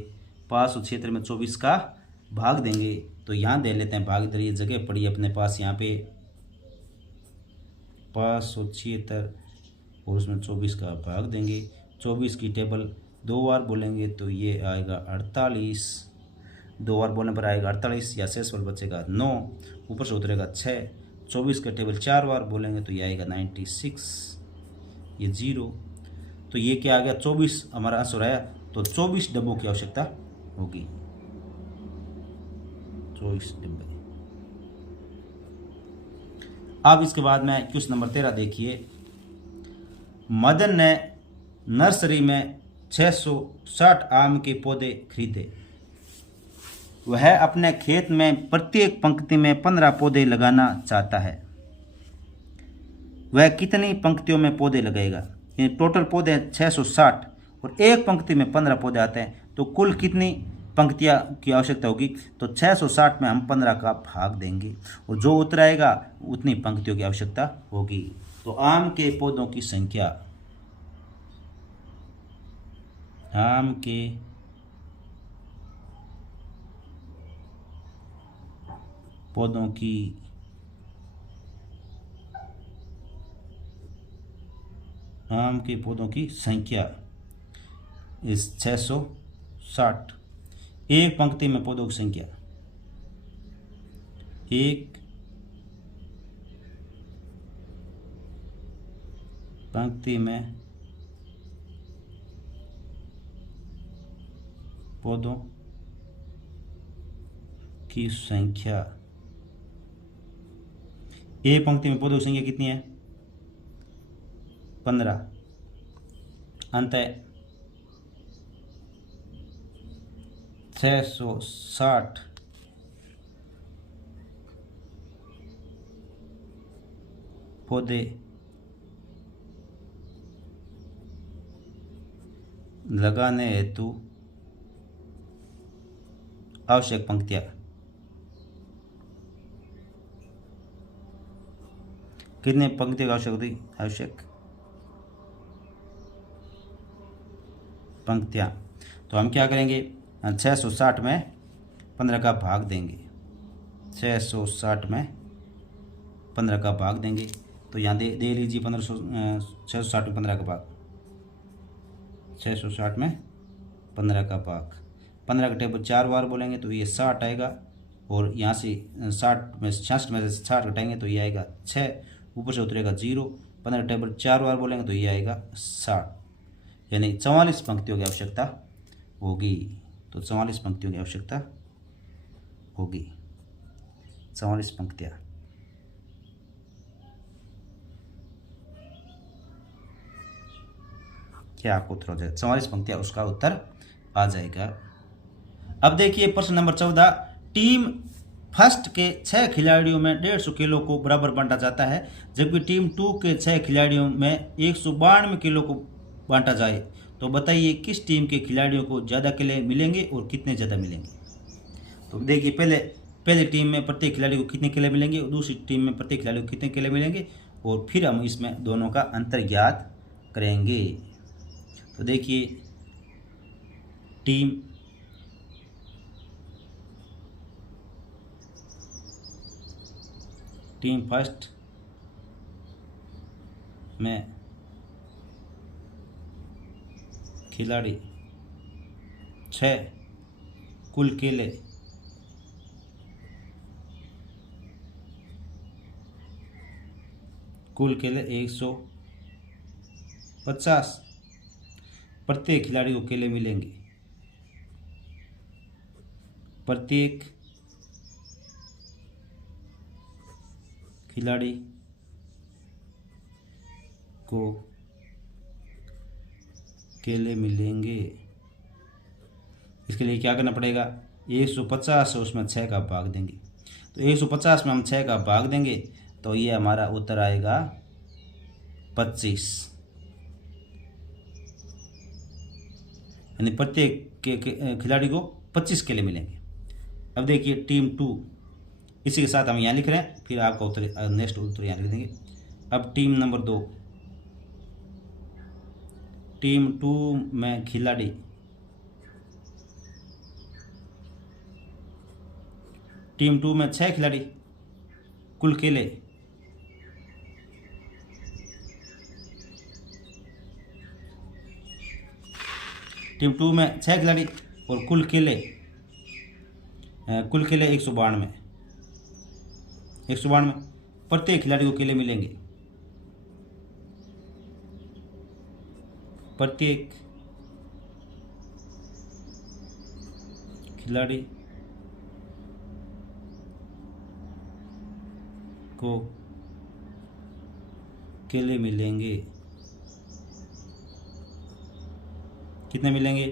576 में 24 का भाग देंगे। तो यहाँ दे लेते हैं भाग, इधर ये जगह पड़ी है अपने पास, यहाँ पे 576 और उसमें 24 का भाग देंगे। 24 की टेबल 2 बार बोलेंगे तो ये आएगा 48, 2 बार बोलने पर आएगा 48, या शेषफल बचेगा 9, ऊपर से उतरेगा 6। 24 का टेबल 4 बार बोलेंगे तो ये आएगा 96, ये 0। तो ये क्या आ गया, 24 हमारा आंसर आया। तो 24 डब्बों की आवश्यकता होगी, 24 डब्बे। अब इसके बाद में क्वेश्चन नंबर 13 देखिए। मदन ने नर्सरी में 660 आम के पौधे खरीदे। वह अपने खेत में प्रत्येक पंक्ति में 15 पौधे लगाना चाहता है। वह कितनी पंक्तियों में पौधे लगाएगा? टोटल पौधे 660 और एक पंक्ति में 15 पौधे आते हैं, तो कुल कितनी पंक्तियां की आवश्यकता होगी? तो 660 में हम 15 का भाग देंगे और जो उत्तर आएगा उतनी पंक्तियों की आवश्यकता होगी। तो आम के पौधों की संख्या, आम के पौधों की संख्या इस 660। एक पंक्ति में पौधों की संख्या, एक पंक्ति में पौधों की संख्या, एक पंक्ति में पौधों की संख्या कितनी है? 15। अंत है 660 पौधे लगाने हेतु आवश्यक पंक्तियां। कितने पंक्तियों की आवश्यक होती? आवश्यक पंक्तियां। तो हम क्या करेंगे, 660 में 15 का भाग देंगे, 660 में 15 का भाग देंगे। तो यहाँ दे लीजिए 660 में 15 का भाग, 660 में 15 का भाग, 15 का टेबल 4 बार बोलेंगे तो ये 60 आएगा, और यहाँ से 60 में 60 घटाएंगे तो ये आएगा 6, ऊपर से उतरेगा 0। 15 टेबल 4 बार बोलेंगे तो ये आएगा 60, यानी 44 पंक्तियों की आवश्यकता होगी। तो 44 पंक्तियों की आवश्यकता होगी, 44 पंक्तियाँ। क्या आपको उत्तर हो जाएगा? 44 पंक्तियाँ उसका उत्तर आ जाएगा। अब देखिए प्रश्न नंबर 14। टीम फर्स्ट के 6 खिलाड़ियों में 150 किलो को बराबर बांटा जाता है, जबकि टीम 2 के 6 खिलाड़ियों में 192 किलो को बांटा जाए। तो बताइए किस टीम के खिलाड़ियों को ज़्यादा किले मिलेंगे और कितने ज़्यादा मिलेंगे? तो देखिए पहले टीम में प्रत्येक खिलाड़ी को कितने किले मिलेंगे और दूसरी टीम में प्रत्येक खिलाड़ी को कितने किले मिलेंगे, और फिर हम इसमें दोनों का अंतर ज्ञात करेंगे। तो देखिए टीम फर्स्ट में खिलाड़ी 6, कुल केले 150, प्रत्येक खिलाड़ी को केले मिलेंगे, प्रत्येक खिलाड़ी को केले मिलेंगे। इसके लिए क्या करना पड़ेगा, 150 है उसमें 6 का भाग देंगे। तो 150 में हम 6 का भाग देंगे तो ये हमारा उत्तर आएगा 25, यानी प्रत्येक के खिलाड़ी को 25 केले मिलेंगे। अब देखिए टीम 2, इसी के साथ हम यहाँ लिख रहे हैं, फिर आपका उत्तर नेक्स्ट उत्तर यहाँ लिख देंगे। अब टीम नंबर 2, टीम 2 में खिलाड़ी टीम 2 में 6 खिलाड़ी, कुल केले टीम 2 में 6 खिलाड़ी और कुल केले 192, प्रत्येक खिलाड़ी को केले मिलेंगे। प्रत्येक खिलाड़ी को केले मिलेंगे। कितने मिलेंगे,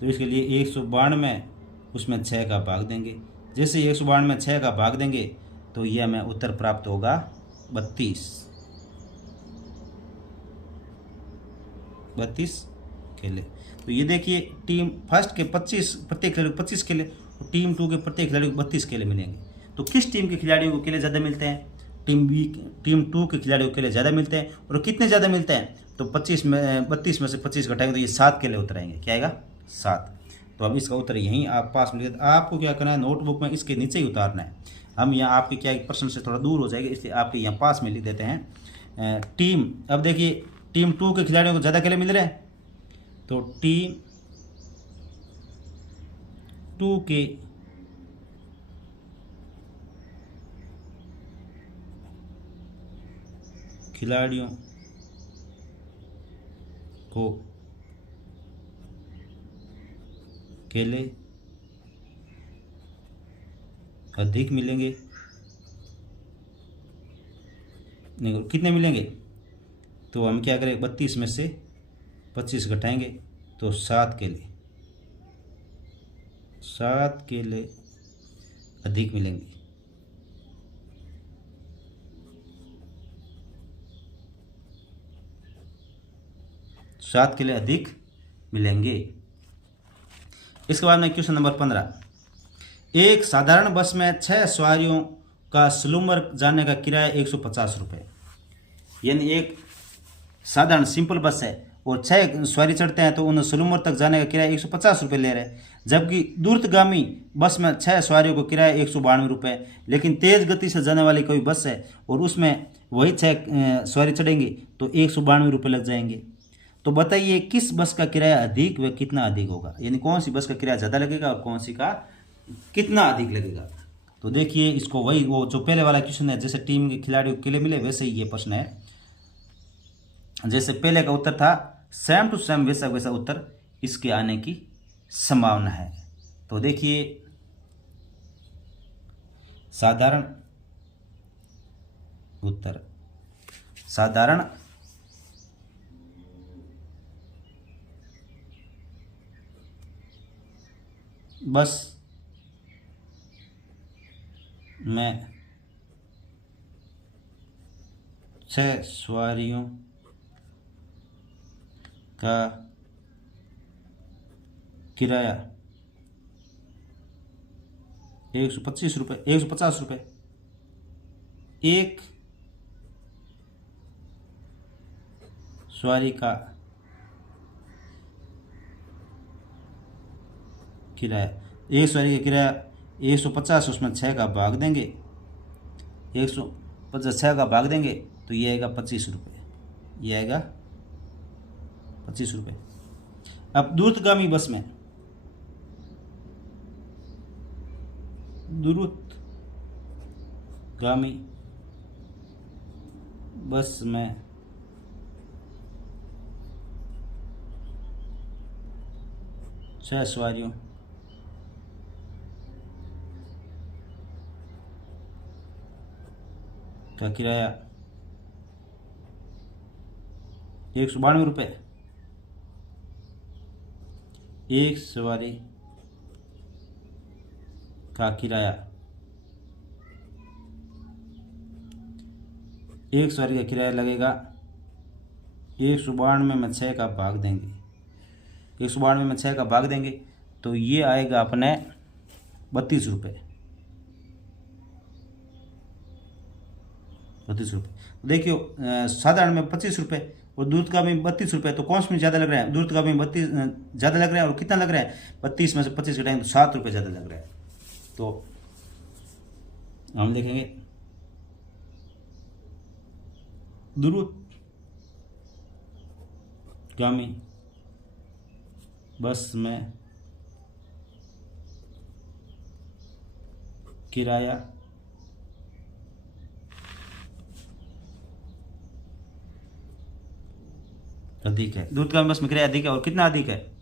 तो इसके लिए 192 उसमें 6 का भाग देंगे। जैसे 192 में 6 का भाग देंगे तो यह हमें उत्तर प्राप्त होगा 32 केले। तो ये देखिए टीम फर्स्ट के 25, प्रत्येक खिलाड़ी को 25 केले, और टीम 2 के प्रत्येक खिलाड़ी को 32 केले मिलेंगे। तो किस टीम के खिलाड़ियों को केले ज़्यादा मिलते हैं, टीम 2 के खिलाड़ियों को केले ज़्यादा मिलते हैं। और कितने ज़्यादा मिलते हैं, तो 32 में से 25 घटाएंगे तो ये 7 केले उतर आएंगे। क्या आएगा, 7। तो अब इसका उत्तर यहीं आप पास में, आपको क्या करना है, नोटबुक में इसके नीचे ही उतारना है। हम यहाँ आपके क्या प्रश्न से थोड़ा दूर हो जाएगा, इसलिए आपके यहाँ पास में लिख देते हैं टीम। अब देखिए टीम 2 के खिलाड़ियों को ज़्यादा केले मिल रहे हैं, तो टीम 2 के खिलाड़ियों को केले अधिक मिलेंगे। नहीं, कितने मिलेंगे, तो हम क्या करें, 32 में से 25 घटाएंगे तो 7 केले अधिक मिलेंगे। सात केले अधिक मिलेंगे। इसके बाद में क्वेश्चन नंबर 15, एक साधारण बस में 6 सवारियों का स्लूमर जाने का किराया 150 रुपये। यानी एक साधारण सिंपल बस है और 6 सवारी चढ़ते हैं तो उन स्लूमर तक जाने का किराया 150 रुपये ले रहे हैं। जबकि दूरगामी बस में 6 सवारियों को किराया 192 रुपये। लेकिन तेज़ गति से जाने वाली कोई बस है और उसमें वही 6 सवारी चढ़ेंगे तो 192 रुपये लग जाएंगे। तो बताइए किस बस का किराया अधिक व कितना अधिक होगा, यानी कौन सी बस का किराया ज़्यादा लगेगा और कौन सी का कितना अधिक लगेगा। तो देखिए इसको वही, वो जो पहले वाला क्वेश्चन है, जैसे टीम के खिलाड़ियों के लिए मिले वैसे ही ये प्रश्न है। जैसे पहले का उत्तर था सेम टू सेम, वैसा वैसा उत्तर इसके आने की संभावना है। तो देखिए साधारण उत्तर, साधारण बस में 6 सवारियों का किराया 150 रुपये। एक सवारी का किराया, एक सवारी का किराया 150, उसमें 6 का भाग देंगे, 150 6 का भाग देंगे तो ये आएगा 25 रुपये। ये आएगा 25 रुपये। अब द्रुतगामी बस में, द्रुतगामी बस में 6 सवारियों का किराया 192 रुपये। एक सवारी का किराया, एक सवारी का किराया लगेगा 192 में 6 का भाग देंगे, 192 में 6 का भाग देंगे तो ये आएगा अपने 32 रुपये, 32 रुपये। देखियो साधारण में 25 रुपये और दूध का भी 32 रुपये, तो कौन सी में ज़्यादा लग रहा है? दूध का भी 32 ज़्यादा लग रहा है। और कितना लग रहा है? 32 में से 25 घटाएंगे तो 7 रुपये ज़्यादा लग रहा है। तो हम देखेंगे दूरगामी बस में किराया अधिक है, दूरगामी बस में किराया अधिक है। और कितना अधिक है?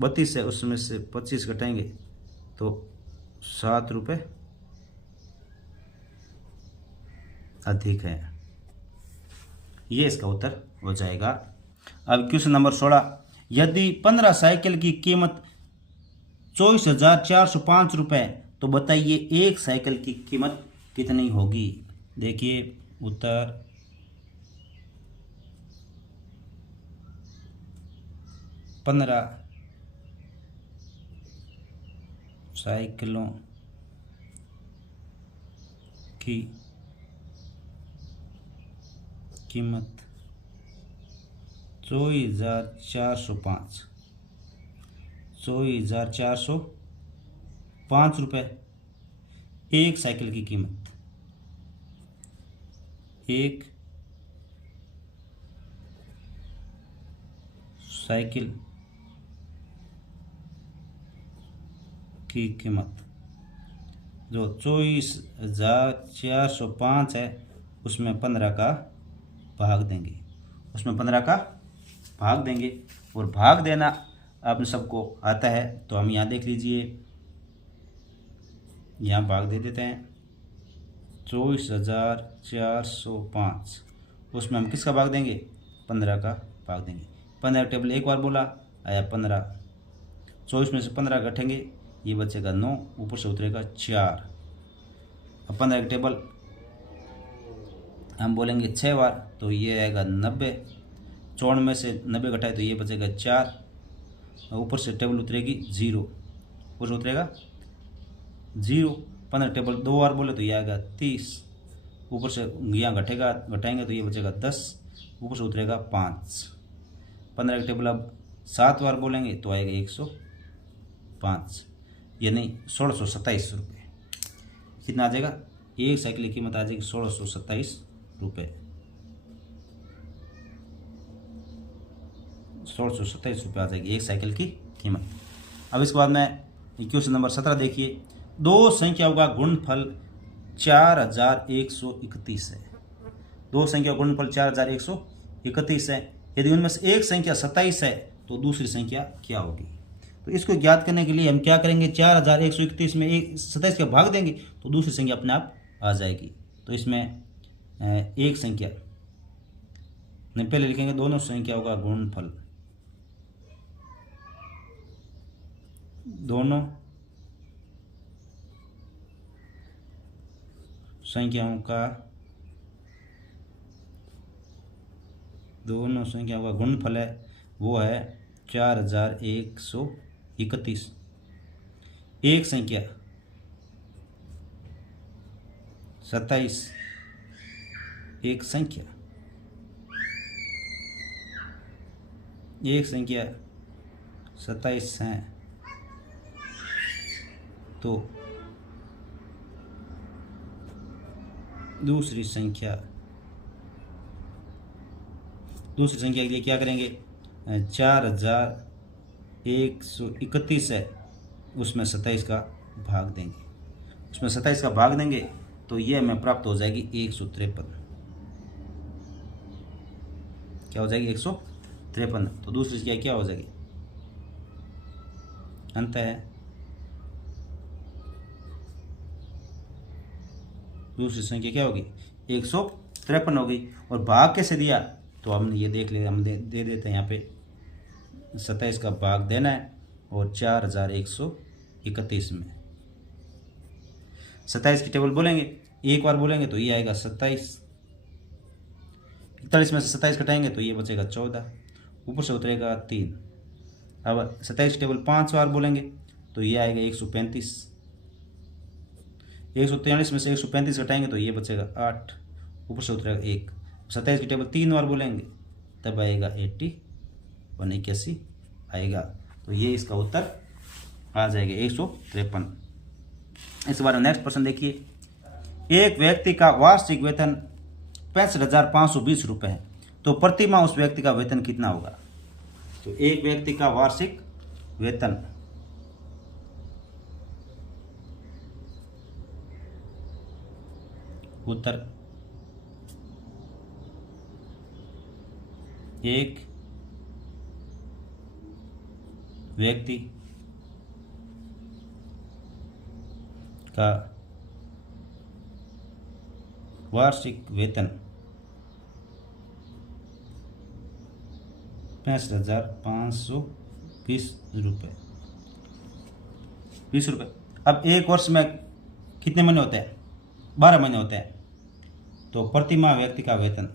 32 है, उसमें से 25 घटाएंगे तो 7 रुपये अधिक है। ये इसका उत्तर हो जाएगा। अब क्वेश्चन नंबर 16, यदि 15 साइकिल की कीमत 24,405 रुपये तो बताइए एक साइकिल की कीमत कितनी होगी? देखिए उत्तर 15 साइकिलों की कीमत 24,405, 24,405 रुपये। एक साइकिल की कीमत, एक साइकिल की कीमत जो 24,405 है उसमें 15 का भाग देंगे, उसमें 15 का भाग देंगे। और भाग देना आप सबको आता है तो हम यहाँ देख लीजिए, यहाँ भाग दे देते हैं 24,405, उसमें हम किसका भाग देंगे? 15 का भाग देंगे। 15 टेबल एक बार बोला आया 15, 24 में से 15 घटेंगे ये बचेगा 9, ऊपर से उतरेगा 4। अब 15 का टेबल हम बोलेंगे 6 बार तो ये आएगा 90, 54 में से 90 घटाए तो ये बचेगा 4, ऊपर से टेबल उतरेगी 0, ऊपर से उतरेगा 0। 15 टेबल 2 बार बोले तो ये आएगा 30, ऊपर से यहाँ घटाएंगे तो ये बचेगा 10, ऊपर से उतरेगा 5। 15 का टेबल अब 7 बार बोलेंगे तो आएगा 105, यानी 1627 रुपये। कितना आ जाएगा? एक साइकिल की कीमत आ जाएगी 1627 रुपये, 1627 रुपये आ जाएगी एक साइकिल की कीमत। अब इसके बाद में क्वेश्चन नंबर 17 देखिए, दो संख्याओं का गुणनफल 4131 है। दो संख्या का गुणनफल 4131 है। यदि उनमें से एक संख्या 27 है तो दूसरी संख्या क्या होगी? तो इसको ज्ञात करने के लिए हम क्या करेंगे? 4131 में 27 का भाग देंगे तो दूसरी संख्या अपने आप आ जाएगी। तो इसमें एक संख्या नहीं, पहले लिखेंगे दोनों संख्याओं का गुणनफल, दोनों संख्याओं का गुणनफल है वो है 4131। एक संख्या 27, एक संख्या 27 है तो दूसरी संख्या के लिए क्या करेंगे? 4131 है, उसमें 27 का भाग देंगे, तो ये हमें प्राप्त हो जाएगी 153। क्या हो जाएगी? 153। तो दूसरी संख्या क्या हो जाएगी? अंत है दूसरी संख्या क्या होगी? 153 होगी। और भाग कैसे दिया तो हमने ये देख लिया, हम दे देते हैं यहाँ पे 27 का भाग देना है और 4131 में 27 की टेबल बोलेंगे, एक बार बोलेंगे तो ये आएगा 27। 41 में से 27 घटाएंगे तो ये बचेगा 14, ऊपर से उतरेगा 3। अब 27 की टेबल 5 बार बोलेंगे तो ये आएगा 135। 143 में से 135 घटाएंगे तो ये बचेगा 8, ऊपर से उतरेगा 1। 27 की टेबल 3 बार बोलेंगे तब आएगा 81 आएगा। तो ये इसका उत्तर आ जाएगा 153। इस बार नेक्स्ट प्रश्न देखिए, एक व्यक्ति का वार्षिक वेतन 65,520 रुपये है, तो प्रति माह उस व्यक्ति का वेतन कितना होगा। तो एक व्यक्ति का वार्षिक वेतन उत्तर, एक व्यक्ति का वार्षिक वेतन 65,520 रुपये। 20 रुपये। अब एक वर्ष में कितने महीने होते हैं, 12 महीने होते हैं, तो प्रति माह व्यक्ति का वेतन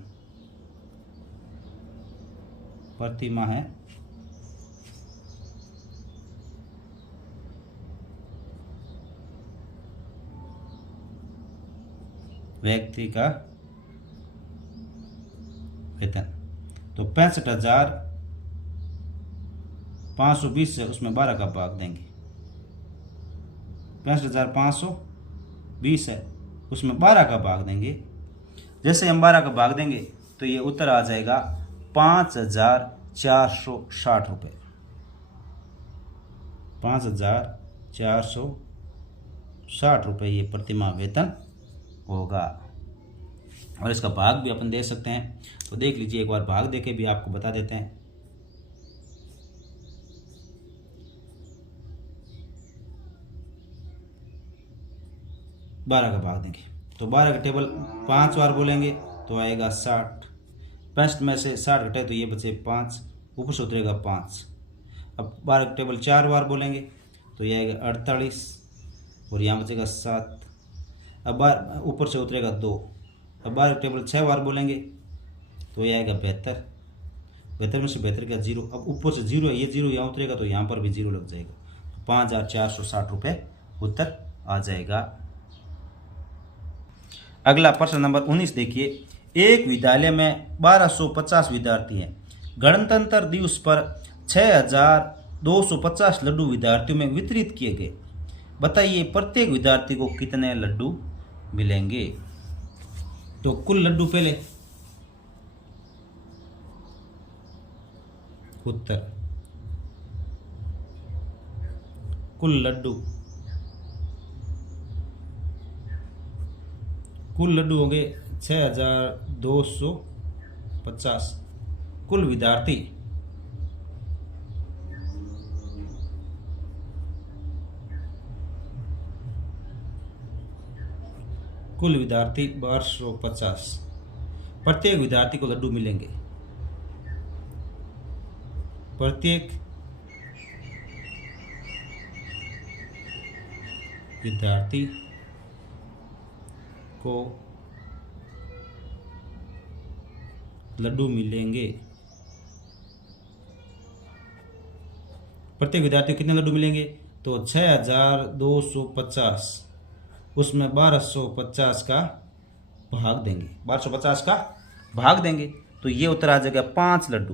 प्रति माह है व्यक्ति का वेतन, तो 65,520 से उसमें 12 का भाग देंगे। 65,520 है, उसमें 12 का भाग देंगे। जैसे हम 12 का भाग देंगे तो ये उत्तर आ जाएगा 5,460 रुपये। 5,460 रुपये ये प्रतिमाह वेतन होगा। और इसका भाग भी अपन दे सकते हैं, तो देख लीजिए, एक बार भाग देके भी आपको बता देते हैं। बारह का भाग देंगे तो 12 का टेबल 5 बार बोलेंगे तो आएगा 60। 65 में से 60 घटाए तो ये बचे 5, ऊपर से उतरेगा 5। अब 12 का टेबल 4 बार बोलेंगे तो ये आएगा 48 और यहाँ बचेगा 7। अब ऊपर से उतरेगा 2। अब 12 का टेबल 6 बार बोलेंगे तो ये आएगा 72। 72 में से 72 का 0, अब ऊपर से 0 है, ये 0 यहाँ उतरेगा तो यहाँ पर भी 0 लग जाएगा, तो 5,460 रुपये उत्तर आ जाएगा। अगला प्रश्न नंबर 19 देखिए, एक विद्यालय में 1250 विद्यार्थी हैं। गणतंत्र दिवस पर 6,250 लड्डू विद्यार्थियों में वितरित किए गए। बताइए प्रत्येक विद्यार्थी को कितने लड्डू मिलेंगे। तो कुल लड्डू पहले उत्तर, कुल लड्डू हो गए 6,250। कुल विद्यार्थी कुल विद्यार्थी 1250। प्रत्येक विद्यार्थी को लड्डू मिलेंगे। प्रत्येक विद्यार्थी को लड्डू मिलेंगे। प्रत्येक विद्यार्थी को कितने लड्डू मिलेंगे, तो 6,250, उसमें 1250 का भाग देंगे। 1250 का भाग देंगे तो ये उत्तर आ जाएगा 5 लड्डू।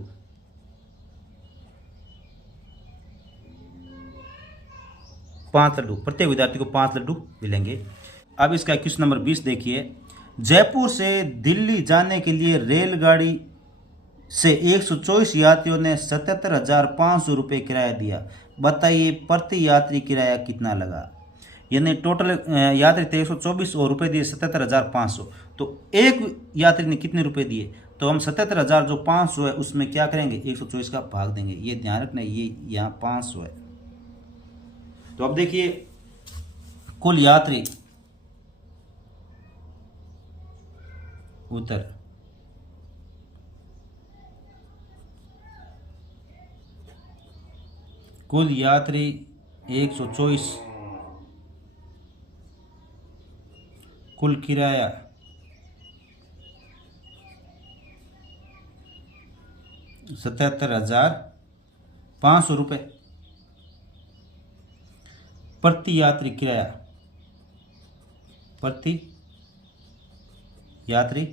5 लड्डू, प्रत्येक विद्यार्थी को 5 लड्डू मिलेंगे। अब इसका क्वेश्चन नंबर 20 देखिए, जयपुर से दिल्ली जाने के लिए रेलगाड़ी से 124 यात्रियों ने 77,500 रुपये किराया दिया। बताइए प्रति यात्री किराया कितना लगा। यानी टोटल यात्री थे 124 और रुपये दिए 77,500, तो एक यात्री ने कितने रुपए दिए, तो हम 77,000 जो 500 है उसमें क्या करेंगे, 124 का भाग देंगे। ये ध्यान रखना, ये यहाँ 500 है। तो अब देखिए कुल यात्री उत्तर, कुल यात्री 124, कुल किराया 77,500 रुपये। प्रति यात्री किराया, प्रति यात्री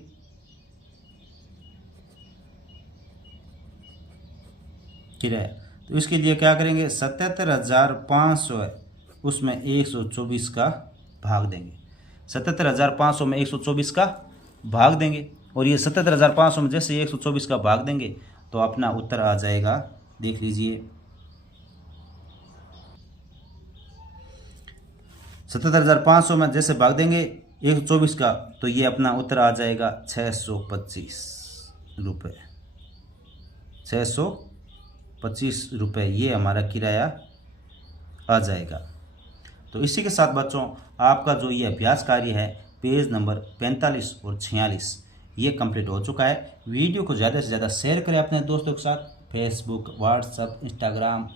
किराया। तो इसके लिए क्या करेंगे, 77,500 है, उसमें 124 का भाग देंगे। 77,500 में 124 का भाग देंगे, और ये 77,500 में जैसे 124 का भाग देंगे तो अपना उत्तर आ जाएगा। देख लीजिए, 77,500 में जैसे भाग देंगे 124 का, तो ये अपना उत्तर आ जाएगा 625 रुपये। 625 रुपये ये हमारा किराया आ जाएगा। तो इसी के साथ बच्चों आपका जो ये अभ्यास कार्य है पेज नंबर 45 और 46 ये कंप्लीट हो चुका है। वीडियो को ज़्यादा से ज़्यादा शेयर करें अपने दोस्तों के साथ, फेसबुक, व्हाट्सएप, इंस्टाग्राम,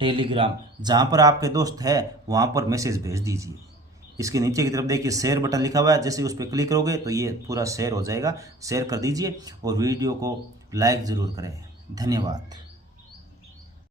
टेलीग्राम, जहाँ पर आपके दोस्त हैं वहाँ पर मैसेज भेज दीजिए। इसके नीचे की तरफ देखिए शेयर बटन लिखा हुआ है, जैसे उस पर क्लिक करोगे तो ये पूरा शेयर हो जाएगा। शेयर कर दीजिए और वीडियो को लाइक ज़रूर करें। धन्यवाद।